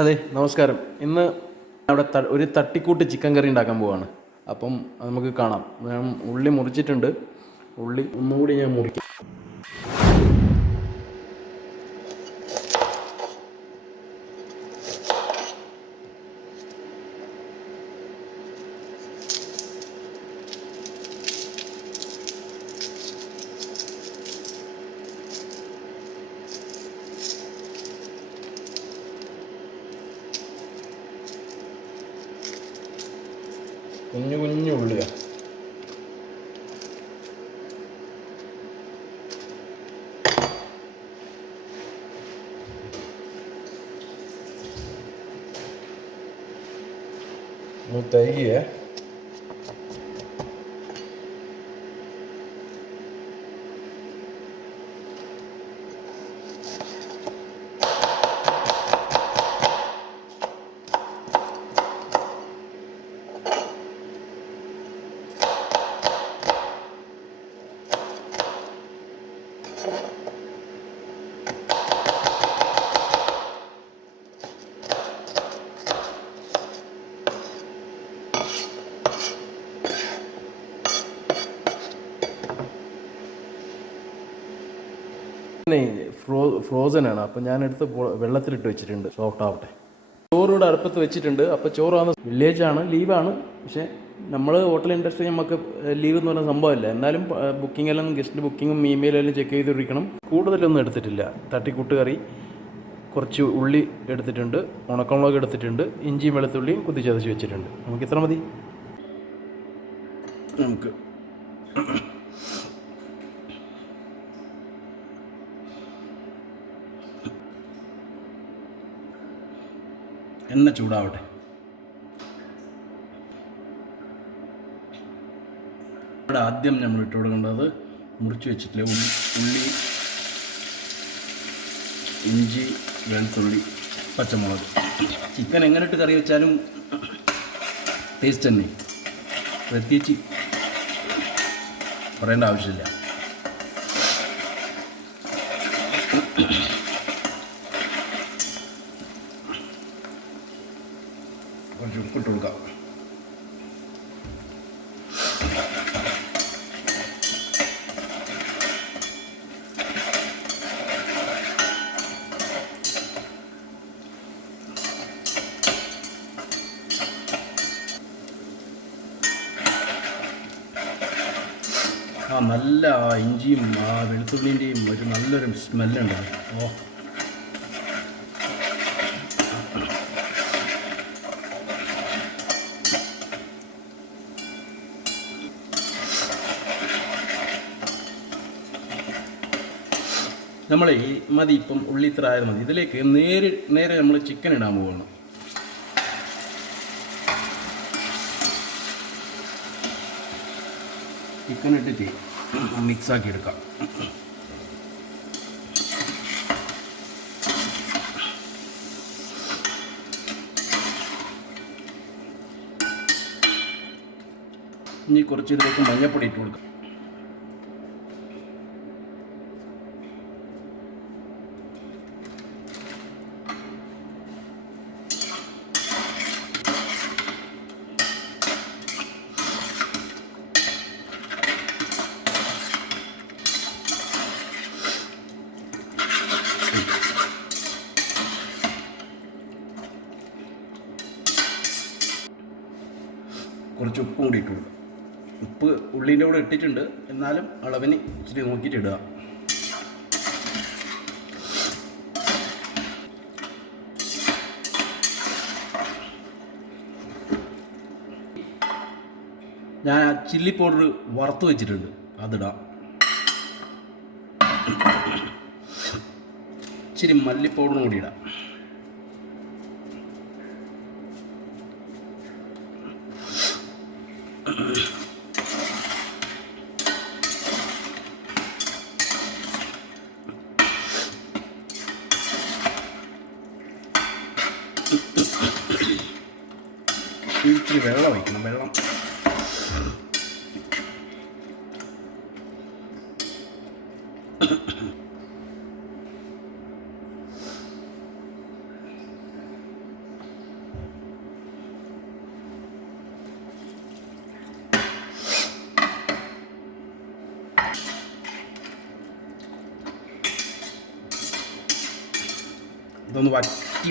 അതെ, നമസ്കാരം. ഇന്ന് അവിടെ ഒരു തട്ടിക്കൂട്ട് ചിക്കൻ കറി ഉണ്ടാക്കാൻ പോവാണ്. അപ്പം അത് നമുക്ക് കാണാം. ഞാൻ ഉള്ളി മുറിച്ചിട്ടുണ്ട്. ഉള്ളി ഒന്നുകൂടി ഞാൻ മുറിക്കും. കുഞ്ഞു കുഞ്ഞു ഉള്ളിയാണ്. തൈകിയേ ഫ്രോസനാണ്. അപ്പം ഞാനെടുത്ത് വെള്ളത്തിലിട്ട് വെച്ചിട്ടുണ്ട്, സോഫ്റ്റ് ആവട്ടെ. ചോറിവിടെ അടുപ്പത്ത് വെച്ചിട്ടുണ്ട്. അപ്പോൾ ചോറാണ്, വില്ലേജാണ്, ലീവാണ്. പക്ഷേ നമ്മൾ ഹോട്ടൽ ഇൻഡസ്ട്രി നമുക്ക് ലീവ് എന്ന് പറയുന്ന സംഭവമല്ല. എന്നാലും ബുക്കിംഗ് എല്ലാം, ഗസ്റ്റ് ബുക്കിങ്ങും ഇമെയിലെല്ലാം ചെക്ക് ചെയ്തിരിക്കണം. കൂടുതലൊന്നും എടുത്തിട്ടില്ല. തട്ടിക്കൂട്ട് കറി, കുറച്ച് ഉള്ളി എടുത്തിട്ടുണ്ട്, ഉണക്കമുളക് എടുത്തിട്ടുണ്ട്, ഇഞ്ചിയും വെളുത്തുള്ളിയും കുത്തിച്ചതച്ച് വെച്ചിട്ടുണ്ട്. നമുക്ക് ഇത്ര മതി. നമുക്ക് എണ്ണ ചൂടാവട്ടെ. ഇവിടെ ആദ്യം നമ്മൾ ഇട്ട് കൊടുക്കേണ്ടത് മുറിച്ച് വെച്ചിട്ടില്ല ഉള്ളി, ഇഞ്ചി, വെളുത്തുള്ളി, പച്ചമുളക്. ചിക്കൻ എങ്ങനെ ഇട്ട് കറി വെച്ചാലും ടേസ്റ്റ് തന്നെ, പ്രത്യേകിച്ച് പറയേണ്ട ആവശ്യമില്ല. കുറച്ച് ഉപ്പിട്ട് കൊടുക്കാം. നല്ല ഇഞ്ചിയും വെളുത്തുള്ളിൻ്റെയും ഒരു നല്ലൊരു സ്മെല്ലുണ്ട്. നമ്മൾ മതി, ഇപ്പം ഉള്ളി ഇത്ര ആയാലും മതി. ഇതിലേക്ക് നേരെ നമ്മൾ ചിക്കൻ ഇടാൻ പോവുകയാണ്. ചിക്കൻ ഇട്ടിട്ട് മിക്സാക്കി എടുക്കാം. ഇനി കുറച്ച് ഇതിലേക്ക് മഞ്ഞൾപ്പൊടി ഇട്ട് കൊടുക്കാം. കുറച്ച് ഉപ്പും കൂടി ഇട്ട് കൊടുക്കുക. ഉപ്പ് ഉള്ളീൻ്റെ കൂടെ ഇട്ടിട്ടുണ്ട്, എന്നാലും അളവിന് ഇച്ചിരി നോക്കിയിട്ട് ഇടുക. ഞാൻ ചില്ലി പൗഡർ വറുത്ത് വെച്ചിട്ടുണ്ട്, അതിടാം. ഇച്ചിരി മല്ലി പൗഡറും കൂടി ഇടാം. ഇച്ചിരി വെള്ളം ഒഴിക്കണം. വെള്ളം ഇതൊന്ന് വറ്റി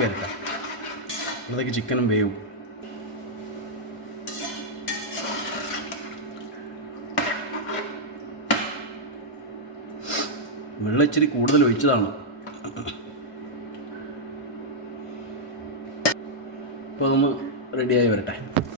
വരട്ടെ. അപ്പോഴത്തേക്ക് ചിക്കനും വേവും. വെള്ളം ഇച്ചിരി കൂടുതൽ ഒഴിച്ചതാണ്. അപ്പോൾ അതൊന്ന് റെഡിയായി വരട്ടെ.